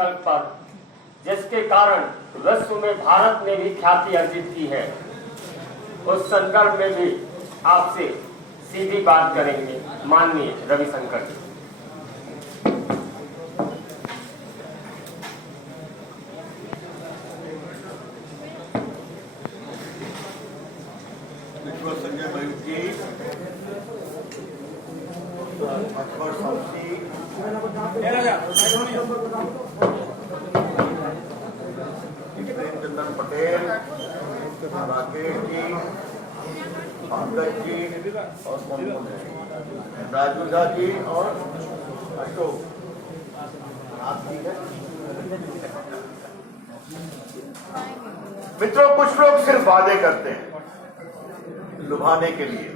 संकल्प पर, जिसके कारण विश्व में भारत ने भी ख्याति अर्जित की है, उस संदर्भ में भी आपसे सीधी बात करेंगे माननीय रविशंकर जी। संजय मयूर जी, अकबर साहसी, चंदन पटेल, राकेश जी, पंकज जी और राजूदा जी और अशोक, आप ठीक है। मित्रों, कुछ लोग सिर्फ वादे करते हैं लुभाने के लिए,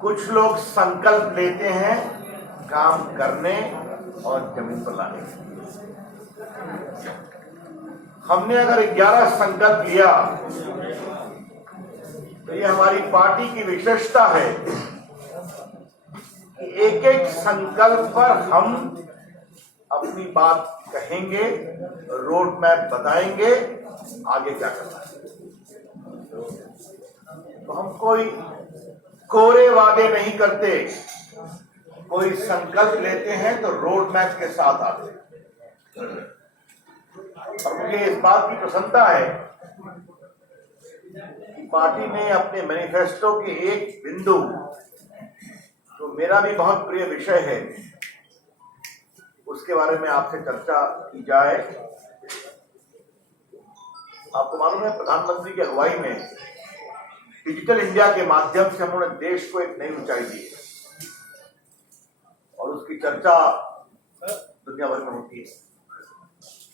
कुछ लोग संकल्प लेते हैं काम करने और जमीन पर लाने के लिए। हमने अगर 11 संकल्प लिया तो ये हमारी पार्टी की विशेषता है कि एक एक संकल्प पर हम अपनी बात कहेंगे, रोड मैप बताएंगे, आगे क्या करना है। तो हम कोई कोरे वादे नहीं करते, कोई संकल्प लेते हैं तो रोड मैप के साथ आते हैं। और मुझे इस बात की प्रसन्नता है कि पार्टी ने अपने मैनिफेस्टो के एक बिंदु, तो मेरा भी बहुत प्रिय विषय है, उसके बारे में आपसे चर्चा की जाए। आपको मालूम है, प्रधानमंत्री की अगुवाई में डिजिटल इंडिया के माध्यम से हम उन्होंने देश को एक नई ऊंचाई दी और उसकी चर्चा दुनिया भर में होती है।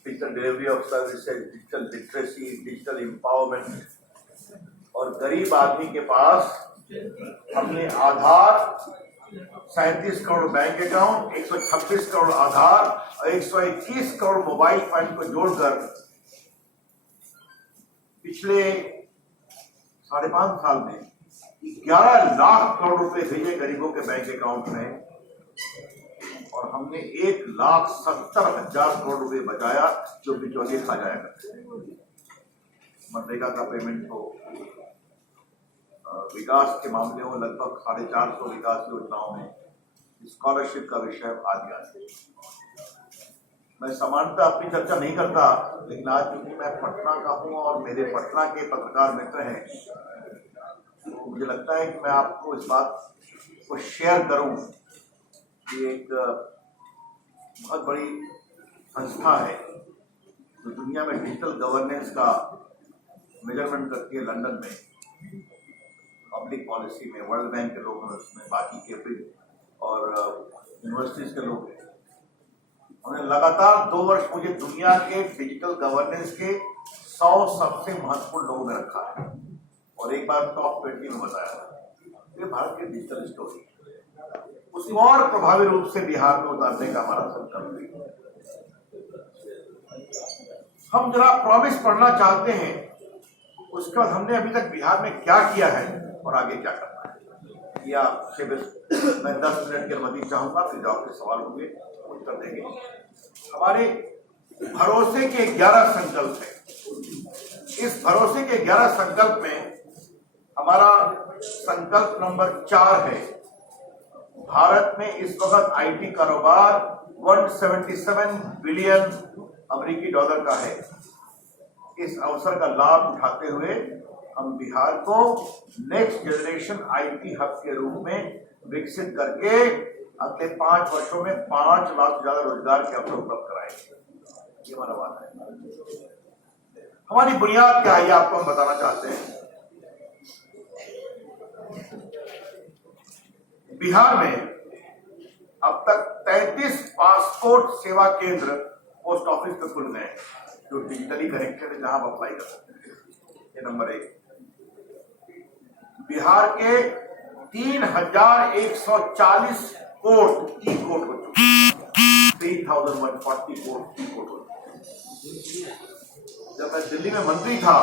Digital delivery of services, digital literacy, digital empowerment, और गरीब आदमी के पास हमने आधार, 37 करोड़ बैंक अकाउंट, 126 करोड़ आधार और 121 करोड़ मोबाइल फोन को जोड़कर पिछले 5.5 साल में 11 लाख करोड़ रुपए भेजे गरीबों के बैंक अकाउंट में, और हमने 1,70,000 करोड़ रुपए बचाया जो बिचौलिए खा जाया करते हैं। मनरेगा का पेमेंट हो, विकास के मामले हो, लगभग 450 विकास योजनाओं में, स्कॉलरशिप का विषय आदि आदि। मैं सामान्यतः अपनी चर्चा नहीं करता, लेकिन आज क्योंकि मैं पटना का हूं और मेरे पटना के पत्रकार मित्र हैं, तो मुझे लगता है कि मैं आपको इस बात को शेयर करूं कि एक बहुत बड़ी संस्था है जो दुनिया में डिजिटल गवर्नेंस का मेजरमेंट करती है, लंदन में पब्लिक पॉलिसी में। वर्ल्ड बैंक के लोग हैं उसमें, बाकी के भी और यूनिवर्सिटीज के लोग हैं। उन्होंने लगातार 2 वर्ष मुझे दुनिया के डिजिटल गवर्नेंस के 100 सबसे महत्वपूर्ण लोगों में रखा है और एक बार टॉप 20 में बताया। ये भारत की डिजिटल स्टोरी, उसको और प्रभावी रूप से बिहार में उतारने का हमारा संकल्प है। हम जरा प्रॉमिस पढ़ना चाहते हैं, उसके बाद हमने अभी तक बिहार में क्या किया है और आगे क्या करना है। या मैं 10 मिनट की अनुमति चाहूंगा, फिर आपके सवाल होंगे, उत्तर देंगे। हमारे भरोसे के 11 संकल्प है। इस भरोसे के 11 संकल्प में हमारा संकल्प नंबर 4 है, भारत में इस वक्त आईटी कारोबार 177 बिलियन अमेरिकी डॉलर का है। इस अवसर का लाभ उठाते हुए हम बिहार को नेक्स्ट जनरेशन आईटी हब के रूप में विकसित करके अगले 5 वर्षों में 5 लाख से ज्यादा रोजगार के अवसर उपलब्ध कराएंगे। ये हमारा वादा है। हमारी बुनियाद क्या है, आपको हम बताना चाहते हैं। बिहार में अब तक 33 पासपोर्ट सेवा केंद्र पोस्ट ऑफिस पे खुल गए जो डिजिटली कनेक्टेड है, जहां आप अप्लाई कर सकते हैं। ये नंबर 1। बिहार के 3140 कोर्ट ई कोर्ट हो चुके, 3140 कोर्ट ई कोर्ट हो चुके। जब मैं दिल्ली में मंत्री था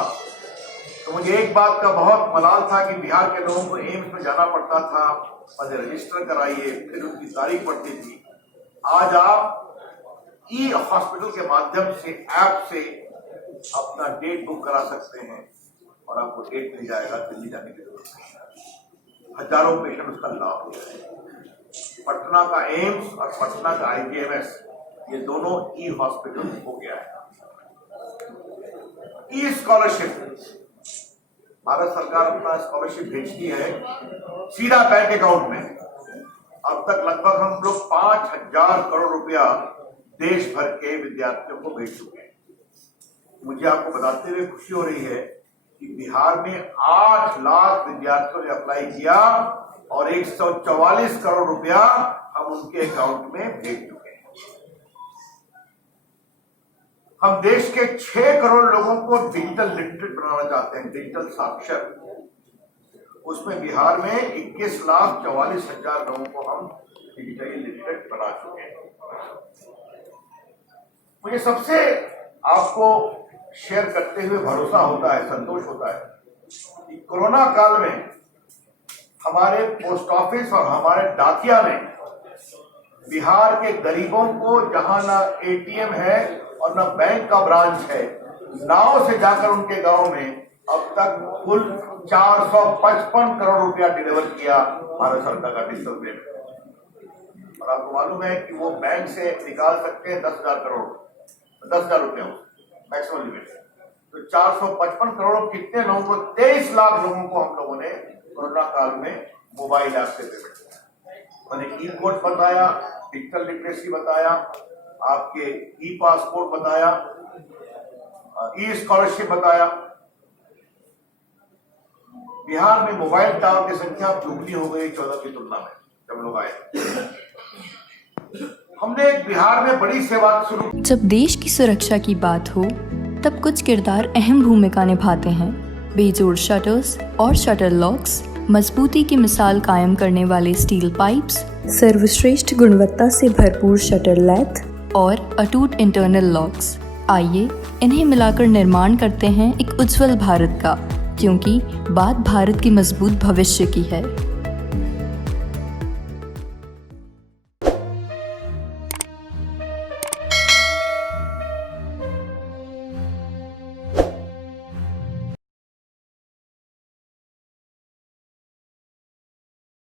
तो मुझे एक बात का बहुत मलाल था कि बिहार के लोगों को एम्स में जाना पड़ता था, पहले रजिस्टर कराइए, फिर उनकी तारीख पड़ती थी। आज आप ई हॉस्पिटल के माध्यम से ऐप से अपना डेट बुक करा सकते हैं और आपको डेट मिल जाएगा, दिल्ली जाने की जरूरत नहीं है। हजारों पेशेंट उसका लाभ ले रहे हैं। पटना का एम्स और पटना का IGMS ये दोनों ई हॉस्पिटल हो गया है। ई स्कॉलरशिप, भारत सरकार अपना स्कॉलरशिप भेजती है सीधा बैंक अकाउंट में। अब तक लगभग हम लोग 5,000 करोड़ रुपया देश भर के विद्यार्थियों को भेज चुके हैं। मुझे आपको बताते हुए खुशी हो रही है कि बिहार में 8 लाख विद्यार्थियों ने अप्लाई किया और 144 करोड़ रुपया हम उनके अकाउंट में भेज चुके हैं। हम देश के 6 करोड़ लोगों को डिजिटल लिटरेट बनाना चाहते हैं, डिजिटल साक्षर। उसमें बिहार में 21,44,000 लोगों को हम डिजिटली लिटरेट बना चुके हैं। मुझे सबसे आपको शेयर करते हुए भरोसा होता है, संतोष होता है कि कोरोना काल में हमारे पोस्ट ऑफिस और हमारे डाकिया ने बिहार के गरीबों को, जहां ना ATM है और ना बैंक का ब्रांच है, नाव से जाकर उनके गांव में अब तक कुल 455 करोड़ रुपया डिलीवर किया भारत सरकार का डिजिटल पेमेंट। और आपको मालूम है कि वो बैंक से निकाल सकते हैं 10,000 करोड़, 10,000 रुपया मैक्सिमम लिमिट। तो 455 करोड़ कितने लोगों को, 23 लाख लोगों को हम लोगों ने कोरोना काल में मोबाइल ऐप से पेमेंट किया। मैंने ई कोड बताया, डिजिटल लिटरेसी बताया, आपके ई पासपोर्ट बताया, ई स्कॉलरशिप बताया। बिहार में मोबाइल टावर की संख्या दुगनी हो गई 14 की तुलना में जब लोग आए। हमने बिहार में बड़ी सेवा शुरू। जब देश की सुरक्षा की बात हो तब कुछ किरदार अहम भूमिका निभाते हैं। बेजोड़ शटर्स और शटर लॉक्स, मजबूती की मिसाल कायम करने वाले स्टील पाइप्स, सर्वश्रेष्ठ गुणवत्ता से भरपूर शटर लैथ और अटूट इंटरनल लॉक्स। आइए इन्हें मिलाकर निर्माण करते हैं एक उज्जवल भारत का, क्योंकि बात भारत की मजबूत भविष्य की है।